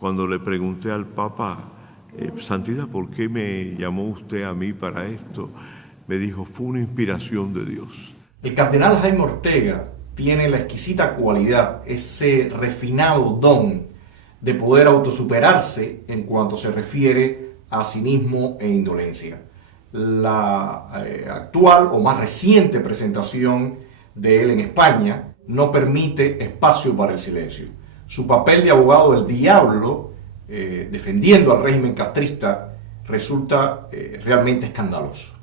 Cuando le pregunté al Papa, Santidad, ¿por qué me llamó usted a mí para esto? Me dijo, fue una inspiración de Dios. El cardenal Jaime Ortega tiene la exquisita cualidad, ese refinado don de poder autosuperarse en cuanto se refiere a cinismo e indolencia. La actual o más reciente presentación de él en España no permite espacio para el silencio. Su papel de abogado del diablo, defendiendo al régimen castrista, resulta realmente escandaloso.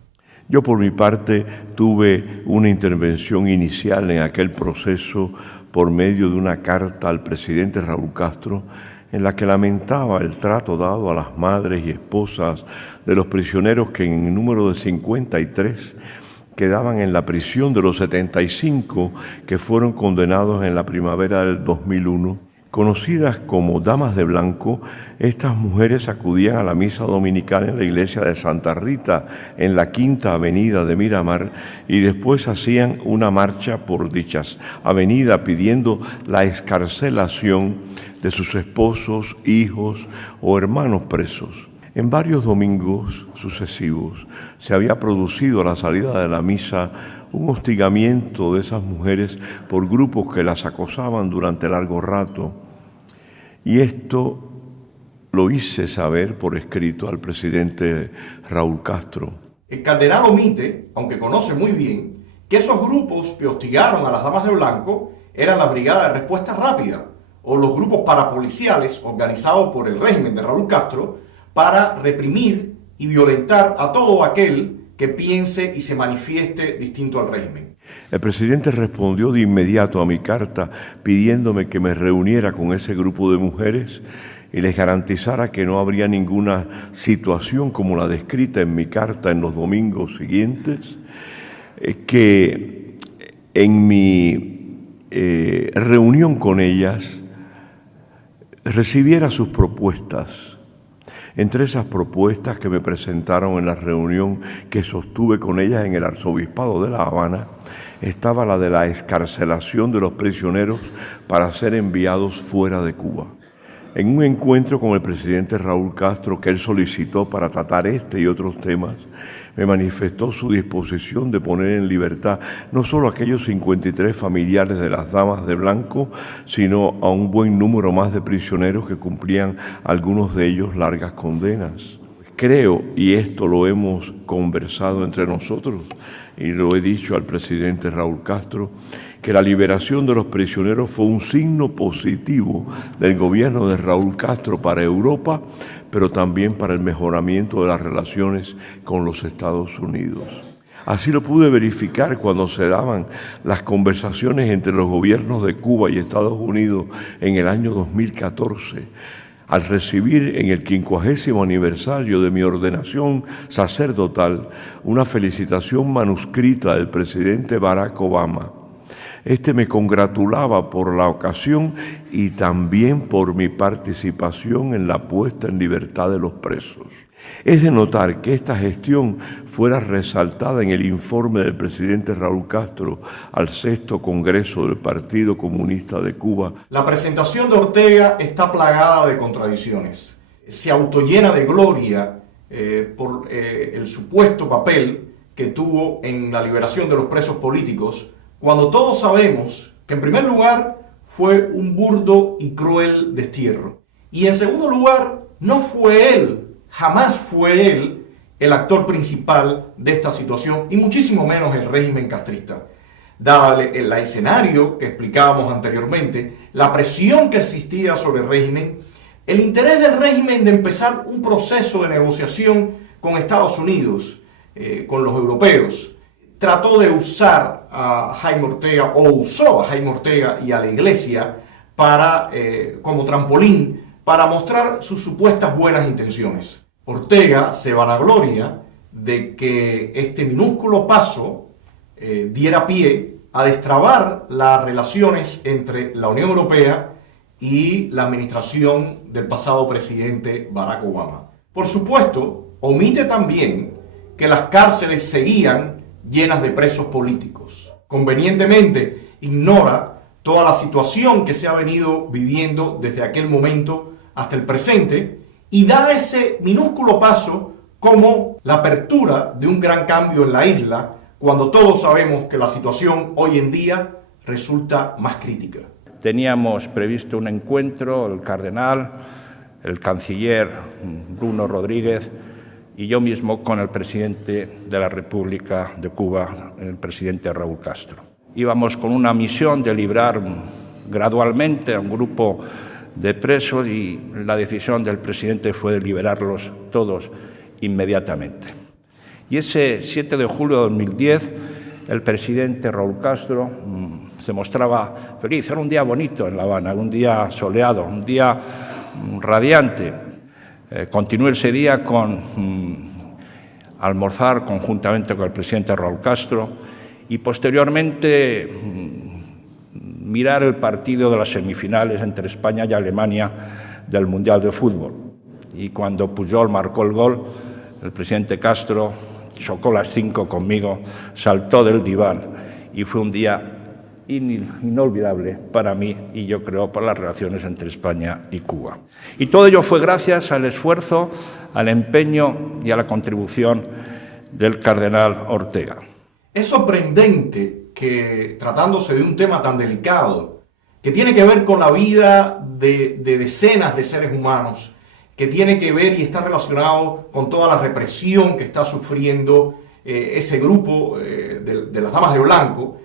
Yo por mi parte tuve una intervención inicial en aquel proceso por medio de una carta al presidente Raúl Castro en la que lamentaba el trato dado a las madres y esposas de los prisioneros que en número de 53 quedaban en la prisión de los 75 que fueron condenados en la primavera del 2001. Conocidas como damas de blanco, estas mujeres acudían a la misa dominical en la iglesia de Santa Rita, en la Quinta Avenida de Miramar, y después hacían una marcha por dichas avenidas pidiendo la excarcelación de sus esposos, hijos o hermanos presos. En varios domingos sucesivos se había producido a la salida de la misa un hostigamiento de esas mujeres por grupos que las acosaban durante largo rato. Y esto lo hice saber por escrito al presidente Raúl Castro. El cardenal omite, aunque conoce muy bien, que esos grupos que hostigaron a las damas de blanco eran la Brigada de Respuesta Rápida o los grupos parapoliciales organizados por el régimen de Raúl Castro para reprimir y violentar a todo aquel que piense y se manifieste distinto al régimen. El presidente respondió de inmediato a mi carta pidiéndome que me reuniera con ese grupo de mujeres y les garantizara que no habría ninguna situación como la descrita en mi carta en los domingos siguientes, que en mi reunión con ellas recibiera sus propuestas. Entre esas propuestas que me presentaron en la reunión que sostuve con ellas en el Arzobispado de La Habana, estaba la de la excarcelación de los prisioneros para ser enviados fuera de Cuba. En un encuentro con el presidente Raúl Castro que él solicitó para tratar este y otros temas, me manifestó su disposición de poner en libertad no solo a aquellos 53 familiares de las damas de blanco, sino a un buen número más de prisioneros que cumplían algunos de ellos largas condenas. Creo, y esto lo hemos conversado entre nosotros, y lo he dicho al presidente Raúl Castro, que la liberación de los prisioneros fue un signo positivo del gobierno de Raúl Castro para Europa, pero también para el mejoramiento de las relaciones con los Estados Unidos. Así lo pude verificar cuando se daban las conversaciones entre los gobiernos de Cuba y Estados Unidos en el año 2014, al recibir en el 50º aniversario de mi ordenación sacerdotal una felicitación manuscrita del presidente Barack Obama. Este me congratulaba por la ocasión y también por mi participación en la puesta en libertad de los presos. Es de notar que esta gestión fuera resaltada en el informe del presidente Raúl Castro al 6º Congreso del Partido Comunista de Cuba. La presentación de Ortega está plagada de contradicciones. Se autollena de gloria por el supuesto papel que tuvo en la liberación de los presos políticos, cuando todos sabemos que en primer lugar fue un burdo y cruel destierro. Y en segundo lugar, no fue él, jamás fue él el actor principal de esta situación, y muchísimo menos el régimen castrista. Dado el escenario que explicábamos anteriormente, la presión que existía sobre el régimen, el interés del régimen de empezar un proceso de negociación con Estados Unidos, con los europeos, trató de usar a Jaime Ortega, o usó a Jaime Ortega y a la Iglesia como trampolín para mostrar sus supuestas buenas intenciones. Ortega se vanagloria de que este minúsculo paso diera pie a destrabar las relaciones entre la Unión Europea y la administración del pasado presidente Barack Obama. Por supuesto, omite también que las cárceles seguían llenas de presos políticos. Convenientemente ignora toda la situación que se ha venido viviendo desde aquel momento hasta el presente y da ese minúsculo paso como la apertura de un gran cambio en la isla, cuando todos sabemos que la situación hoy en día resulta más crítica. Teníamos previsto un encuentro, el cardenal, el canciller Bruno Rodríguez y yo mismo con el presidente de la República de Cuba, el presidente Raúl Castro. Íbamos con una misión de librar gradualmente a un grupo de presos y la decisión del presidente fue de liberarlos todos inmediatamente. Y ese 7 de julio de 2010, el presidente Raúl Castro se mostraba feliz. Era un día bonito en La Habana, un día soleado, un día radiante. Continué ese día con almorzar conjuntamente con el presidente Raúl Castro y posteriormente mirar el partido de las semifinales entre España y Alemania del Mundial de Fútbol. Y cuando Pujol marcó el gol, el presidente Castro chocó las 5 conmigo, saltó del diván y fue un día inolvidable para mí y yo creo para las relaciones entre España y Cuba. Y todo ello fue gracias al esfuerzo, al empeño y a la contribución del cardenal Ortega. Es sorprendente que, tratándose de un tema tan delicado, que tiene que ver con la vida de decenas de seres humanos, que tiene que ver y está relacionado con toda la represión que está sufriendo ese grupo de las Damas de Blanco,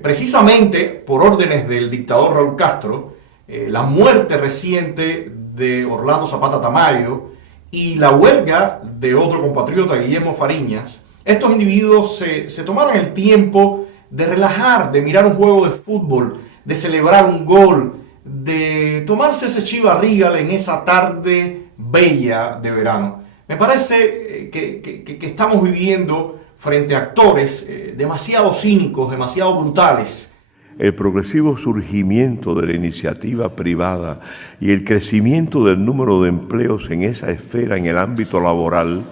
precisamente por órdenes del dictador Raúl Castro, la muerte reciente de Orlando Zapata Tamayo y la huelga de otro compatriota, Guillermo Fariñas. Estos individuos se tomaron el tiempo de relajar, de mirar un juego de fútbol, de celebrar un gol, de tomarse ese Chivas Regal en esa tarde bella de verano. Me parece que estamos viviendo frente a actores demasiado cínicos, demasiado brutales. El progresivo surgimiento de la iniciativa privada y el crecimiento del número de empleos en esa esfera en el ámbito laboral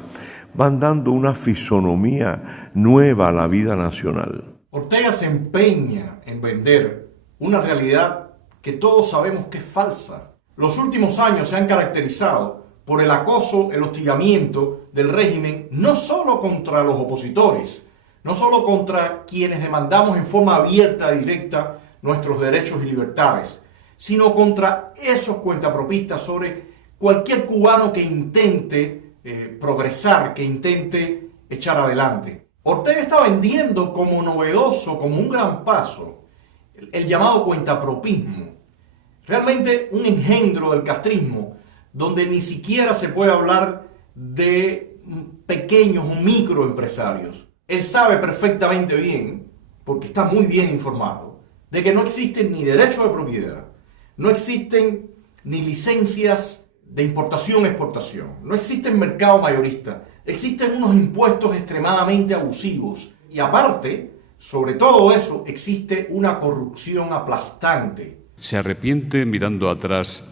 van dando una fisonomía nueva a la vida nacional. Ortega se empeña en vender una realidad que todos sabemos que es falsa. Los últimos años se han caracterizado por el acoso, el hostigamiento del régimen, no solo contra los opositores, no solo contra quienes demandamos en forma abierta y directa nuestros derechos y libertades, sino contra esos cuentapropistas sobre cualquier cubano que intente progresar, que intente echar adelante. Ortega está vendiendo como novedoso, como un gran paso, el llamado cuentapropismo. Realmente un engendro del castrismo, donde ni siquiera se puede hablar de pequeños o microempresarios. Él sabe perfectamente bien, porque está muy bien informado, de que no existen ni derechos de propiedad, no existen ni licencias de importación-exportación, no existen mercado mayorista, existen unos impuestos extremadamente abusivos y aparte, sobre todo eso, existe una corrupción aplastante. ¿Se arrepiente, mirando atrás,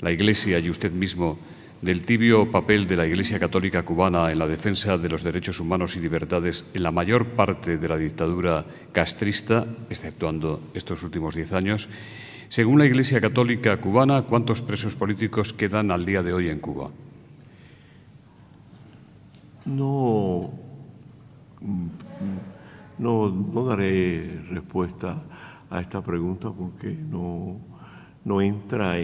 la Iglesia y usted mismo del tibio papel de la Iglesia Católica cubana en la defensa de los derechos humanos y libertades en la mayor parte de la dictadura castrista, exceptuando estos últimos 10 años? Según la Iglesia Católica cubana, ¿cuántos presos políticos quedan al día de hoy en Cuba? No daré respuesta a esta pregunta porque no entra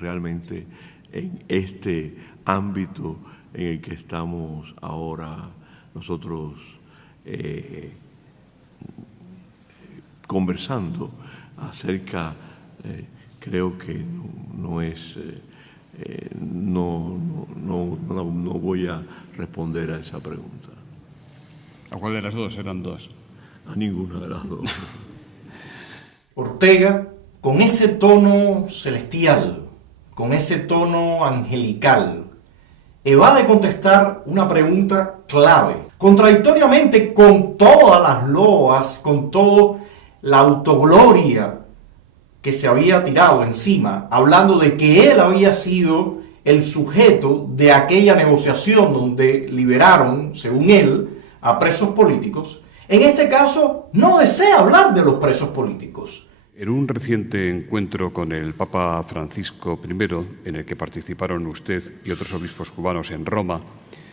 realmente en este ámbito en el que estamos ahora nosotros conversando acerca. Creo que no voy a responder a esa pregunta. ¿A cuál de las dos? Eran dos. A ninguna de las dos. Ortega, con ese tono celestial, con ese tono angelical, evade contestar una pregunta clave, contradictoriamente con todas las loas, con toda la autogloria que se había tirado encima, hablando de que él había sido el sujeto de aquella negociación donde liberaron, según él, a presos políticos. En este caso, no desea hablar de los presos políticos. En un reciente encuentro con el Papa Francisco I, en el que participaron usted y otros obispos cubanos en Roma,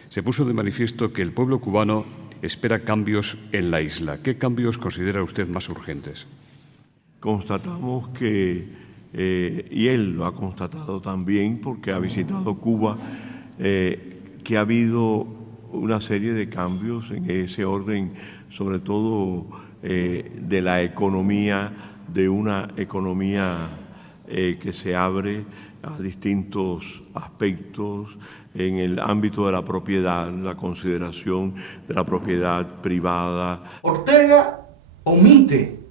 se puso de manifiesto que el pueblo cubano espera cambios en la isla. ¿Qué cambios considera usted más urgentes? Constatamos que, y él lo ha constatado también porque ha visitado Cuba, que ha habido una serie de cambios en ese orden, sobre todo de la economía, de una economía que se abre a distintos aspectos en el ámbito de la propiedad, la consideración de la propiedad privada. Ortega omite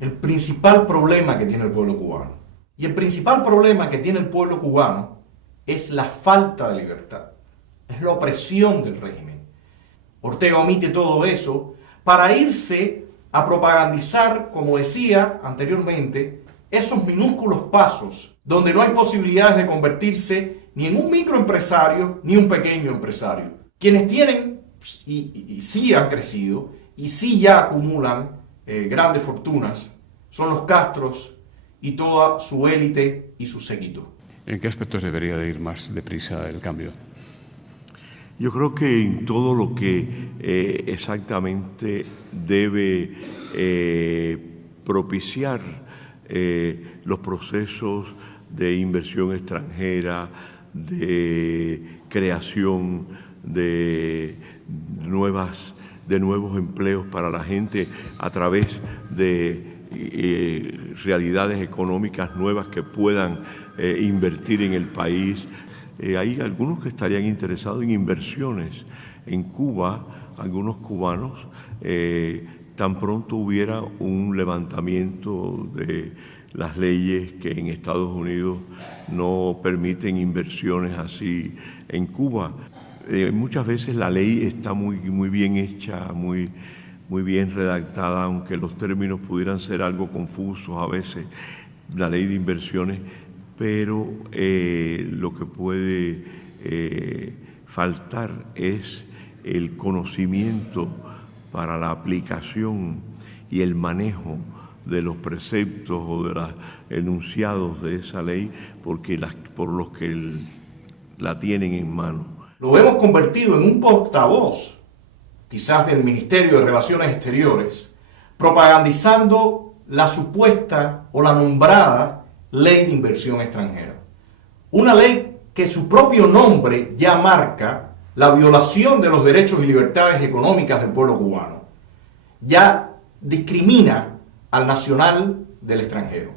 el principal problema que tiene el pueblo cubano. Y el principal problema que tiene el pueblo cubano es la falta de libertad, es la opresión del régimen. Ortega omite todo eso para irse a propagandizar, como decía anteriormente, esos minúsculos pasos donde no hay posibilidades de convertirse ni en un microempresario ni un pequeño empresario. Quienes tienen y sí han crecido y sí ya acumulan grandes fortunas son los Castros y toda su élite y su séquito. ¿En qué aspectos debería de ir más deprisa el cambio? Yo creo que en todo lo que exactamente debe propiciar los procesos de inversión extranjera, de creación de nuevos empleos para la gente a través de realidades económicas nuevas que puedan invertir en el país. Hay algunos que estarían interesados en inversiones en Cuba, algunos cubanos, tan pronto hubiera un levantamiento de las leyes que en Estados Unidos no permiten inversiones así en Cuba. Muchas veces la ley está muy bien hecha, muy bien redactada, aunque los términos pudieran ser algo confusos a veces, la ley de inversiones, pero lo que puede faltar es el conocimiento para la aplicación y el manejo de los preceptos o de los enunciados de esa ley por los que la tienen en mano. Lo hemos convertido en un portavoz, quizás del Ministerio de Relaciones Exteriores, propagandizando la supuesta o la nombrada Ley de Inversión Extranjera. Una ley que su propio nombre ya marca la violación de los derechos y libertades económicas del pueblo cubano. Ya discrimina al nacional del extranjero.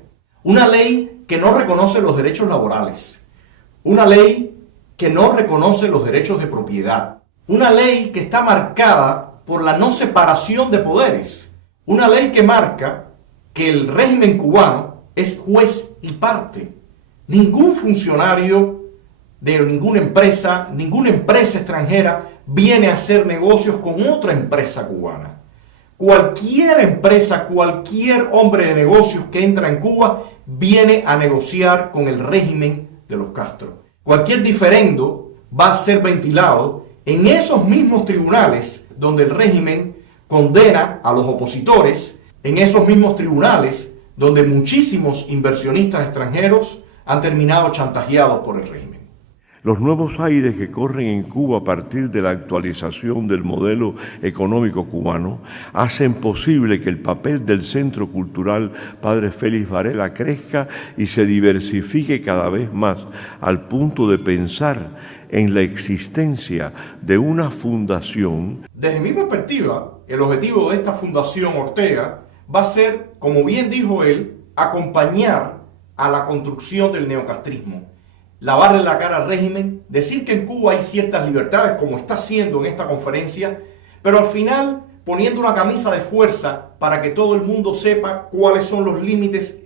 Una ley que no reconoce los derechos laborales. Una ley que no reconoce los derechos de propiedad. Una ley que está marcada por la no separación de poderes. Una ley que marca que el régimen cubano es juez y parte. Ningún funcionario de ninguna empresa extranjera viene a hacer negocios con otra empresa cubana. Cualquier empresa, cualquier hombre de negocios que entra en Cuba viene a negociar con el régimen de los Castro. Cualquier diferendo va a ser ventilado en esos mismos tribunales donde el régimen condena a los opositores, en esos mismos tribunales donde muchísimos inversionistas extranjeros han terminado chantajeados por el régimen. Los nuevos aires que corren en Cuba a partir de la actualización del modelo económico cubano hacen posible que el papel del Centro Cultural Padre Félix Varela crezca y se diversifique cada vez más, al punto de pensar en la existencia de una fundación. Desde mi perspectiva, el objetivo de esta Fundación Ortega va a ser, como bien dijo él, acompañar a la construcción del neocastrismo. Lavarle la cara al régimen, decir que en Cuba hay ciertas libertades, como está haciendo en esta conferencia, pero al final poniendo una camisa de fuerza para que todo el mundo sepa cuáles son los límites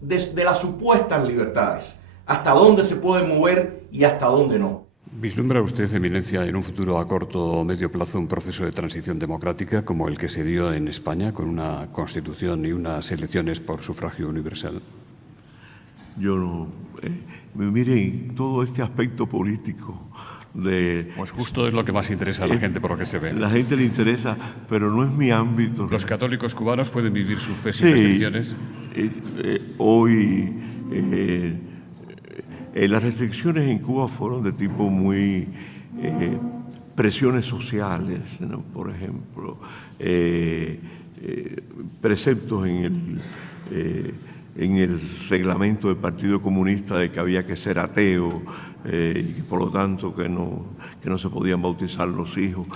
de las supuestas libertades, hasta dónde se puede mover y hasta dónde no. ¿Vislumbra usted, Eminencia, en un futuro a corto o medio plazo un proceso de transición democrática como el que se dio en España, con una constitución y unas elecciones por sufragio universal? Yo no... miren, todo este aspecto político de... Pues justo es lo que más interesa a la gente, por lo que se ve. La gente le interesa, pero no es mi ámbito. ¿Los católicos cubanos pueden vivir su fe sin restricciones? Hoy las restricciones en Cuba fueron de tipo muy presiones sociales, ¿no? Por ejemplo, preceptos en el reglamento del Partido Comunista de que había que ser ateo y que por lo tanto que no se podían bautizar los hijos.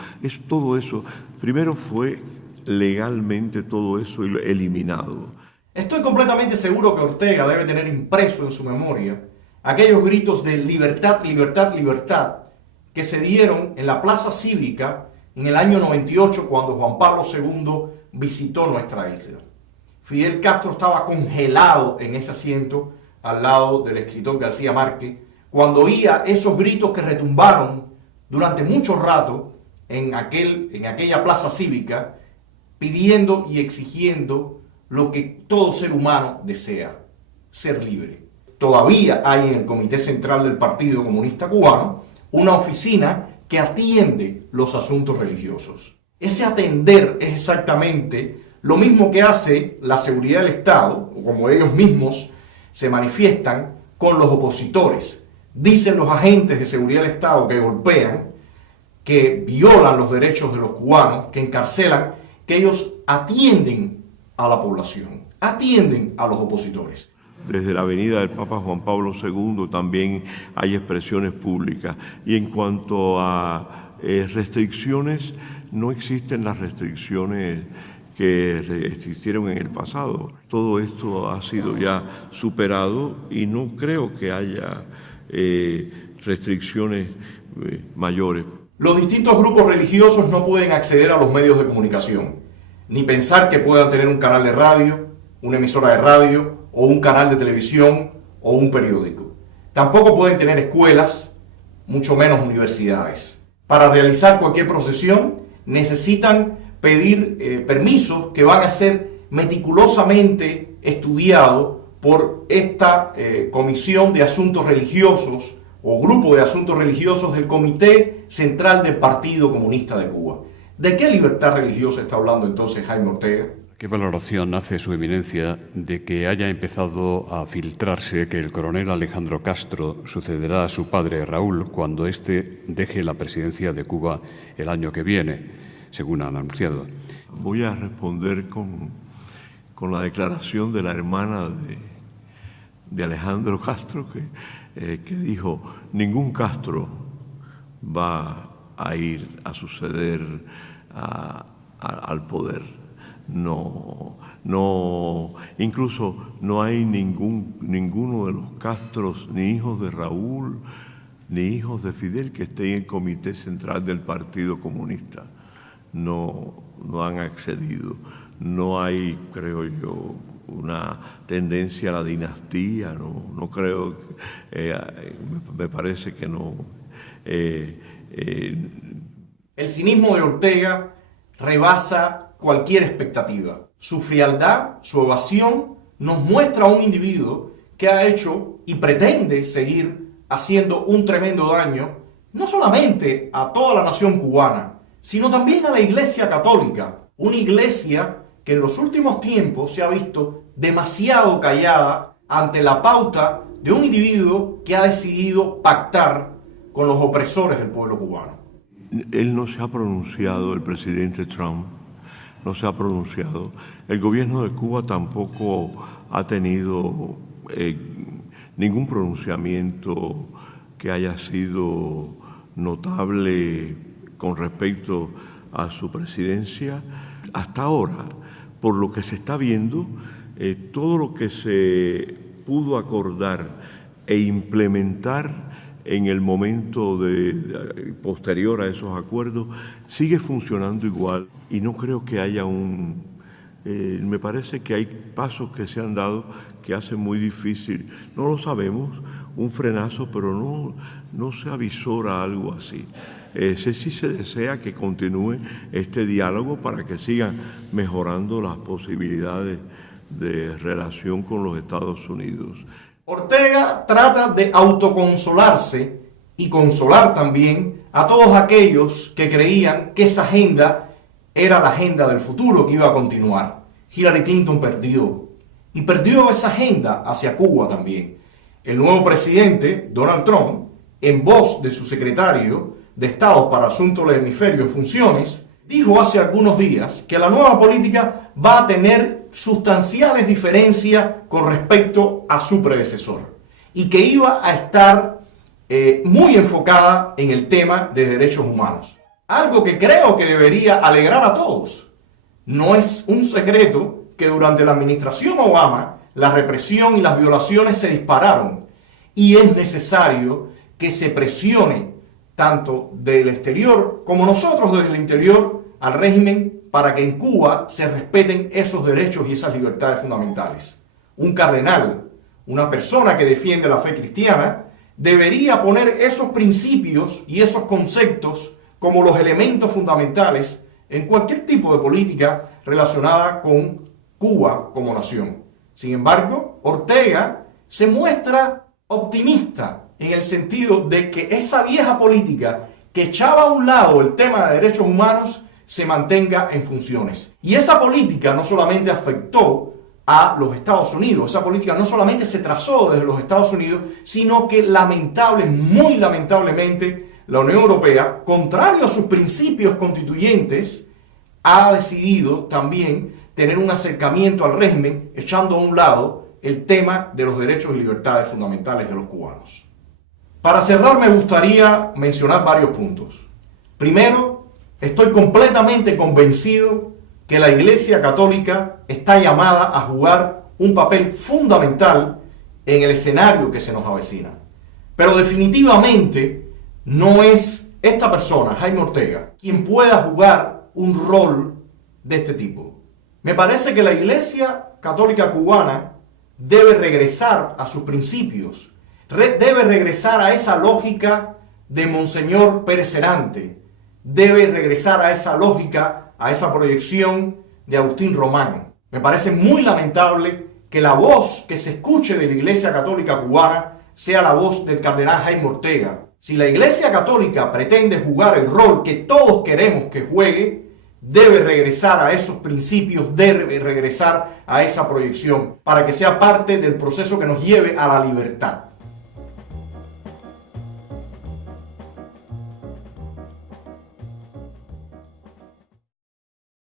Todo eso, primero fue legalmente todo eso eliminado. Estoy completamente seguro que Ortega debe tener impreso en su memoria aquellos gritos de libertad, libertad, libertad que se dieron en la Plaza Cívica en el año 98 cuando Juan Pablo II visitó nuestra isla. Fidel Castro estaba congelado en ese asiento al lado del escritor García Márquez cuando oía esos gritos que retumbaron durante mucho rato en aquella Plaza Cívica pidiendo y exigiendo lo que todo ser humano desea, ser libre. Todavía hay en el Comité Central del Partido Comunista Cubano una oficina que atiende los asuntos religiosos. Ese atender es exactamente lo mismo que hace la seguridad del Estado, o como ellos mismos se manifiestan con los opositores. Dicen los agentes de seguridad del Estado que golpean, que violan los derechos de los cubanos, que encarcelan, que ellos atienden a la población, atienden a los opositores. Desde la avenida del Papa Juan Pablo II también hay expresiones públicas. Y en cuanto a restricciones, no existen las restricciones que existieron en el pasado. Todo esto ha sido ya superado y no creo que haya restricciones mayores. Los distintos grupos religiosos no pueden acceder a los medios de comunicación, ni pensar que puedan tener un canal de radio, una emisora de radio, o un canal de televisión, o un periódico. Tampoco pueden tener escuelas, mucho menos universidades. Para realizar cualquier procesión necesitan pedir permisos que van a ser meticulosamente estudiados por esta Comisión de Asuntos Religiosos o Grupo de Asuntos Religiosos del Comité Central del Partido Comunista de Cuba. ¿De qué libertad religiosa está hablando entonces Jaime Ortega? ¿Qué valoración hace su eminencia de que haya empezado a filtrarse que el coronel Alejandro Castro sucederá a su padre Raúl cuando éste deje la presidencia de Cuba el año que viene, según han anunciado? Voy a responder con la declaración de la hermana de Alejandro Castro que dijo: ningún Castro va a ir a suceder al poder. No, incluso no hay ninguno de los Castros, ni hijos de Raúl, ni hijos de Fidel, que esté en el Comité Central del Partido Comunista. No han accedido. No hay, creo yo, una tendencia a la dinastía. No creo, me parece que no. El cinismo de Ortega rebasa cualquier expectativa. Su frialdad, su evasión, nos muestra a un individuo que ha hecho y pretende seguir haciendo un tremendo daño, no solamente a toda la nación cubana, sino también a la Iglesia Católica. Una iglesia que en los últimos tiempos se ha visto demasiado callada ante la pauta de un individuo que ha decidido pactar con los opresores del pueblo cubano. Él no se ha pronunciado, el presidente Trump no se ha pronunciado. El gobierno de Cuba tampoco ha tenido ningún pronunciamiento que haya sido notable con respecto a su presidencia. Hasta ahora, por lo que se está viendo, todo lo que se pudo acordar e implementar en el momento posterior a esos acuerdos sigue funcionando igual y no creo que haya me parece que hay pasos que se han dado que hacen muy difícil, no lo sabemos, un frenazo, pero no se avisora algo así. Sí se desea que continúe este diálogo para que sigan mejorando las posibilidades de relación con los Estados Unidos. Ortega trata de autoconsolarse y consolar también a todos aquellos que creían que esa agenda era la agenda del futuro que iba a continuar. Hillary Clinton perdió. y perdió esa agenda hacia Cuba también. El nuevo presidente, Donald Trump, en voz de su secretario de Estado para Asuntos del Hemisferio en funciones, dijo hace algunos días que la nueva política va a tener sustanciales diferencias con respecto a su predecesor y que iba a estar muy enfocada en el tema de derechos humanos. Algo que creo que debería alegrar a todos. No es un secreto que durante la administración Obama la represión y las violaciones se dispararon y es necesario que se presione tanto del exterior como nosotros desde el interior al régimen para que en Cuba se respeten esos derechos y esas libertades fundamentales. Un cardenal, una persona que defiende la fe cristiana, debería poner esos principios y esos conceptos como los elementos fundamentales en cualquier tipo de política relacionada con Cuba como nación. Sin embargo, Ortega se muestra optimista en el sentido de que esa vieja política que echaba a un lado el tema de derechos humanos se mantenga en funciones. Y esa política no solamente afectó a los Estados Unidos, esa política no solamente se trazó desde los Estados Unidos, sino que muy lamentablemente, la Unión Europea, contrario a sus principios constituyentes, ha decidido también tener un acercamiento al régimen, echando a un lado el tema de los derechos y libertades fundamentales de los cubanos. Para cerrar, me gustaría mencionar varios puntos. Primero, estoy completamente convencido que la Iglesia Católica está llamada a jugar un papel fundamental en el escenario que se nos avecina. Pero definitivamente no es esta persona, Jaime Ortega, quien pueda jugar un rol de este tipo. Me parece que la Iglesia Católica cubana debe regresar a sus principios, debe regresar a esa lógica de Monseñor Pérez Cerante, debe regresar a esa lógica, a esa proyección de Agustín Román. Me parece muy lamentable que la voz que se escuche de la Iglesia Católica cubana sea la voz del cardenal Jaime Ortega. Si la Iglesia Católica pretende jugar el rol que todos queremos que juegue, debe regresar a esos principios, debe regresar a esa proyección para que sea parte del proceso que nos lleve a la libertad.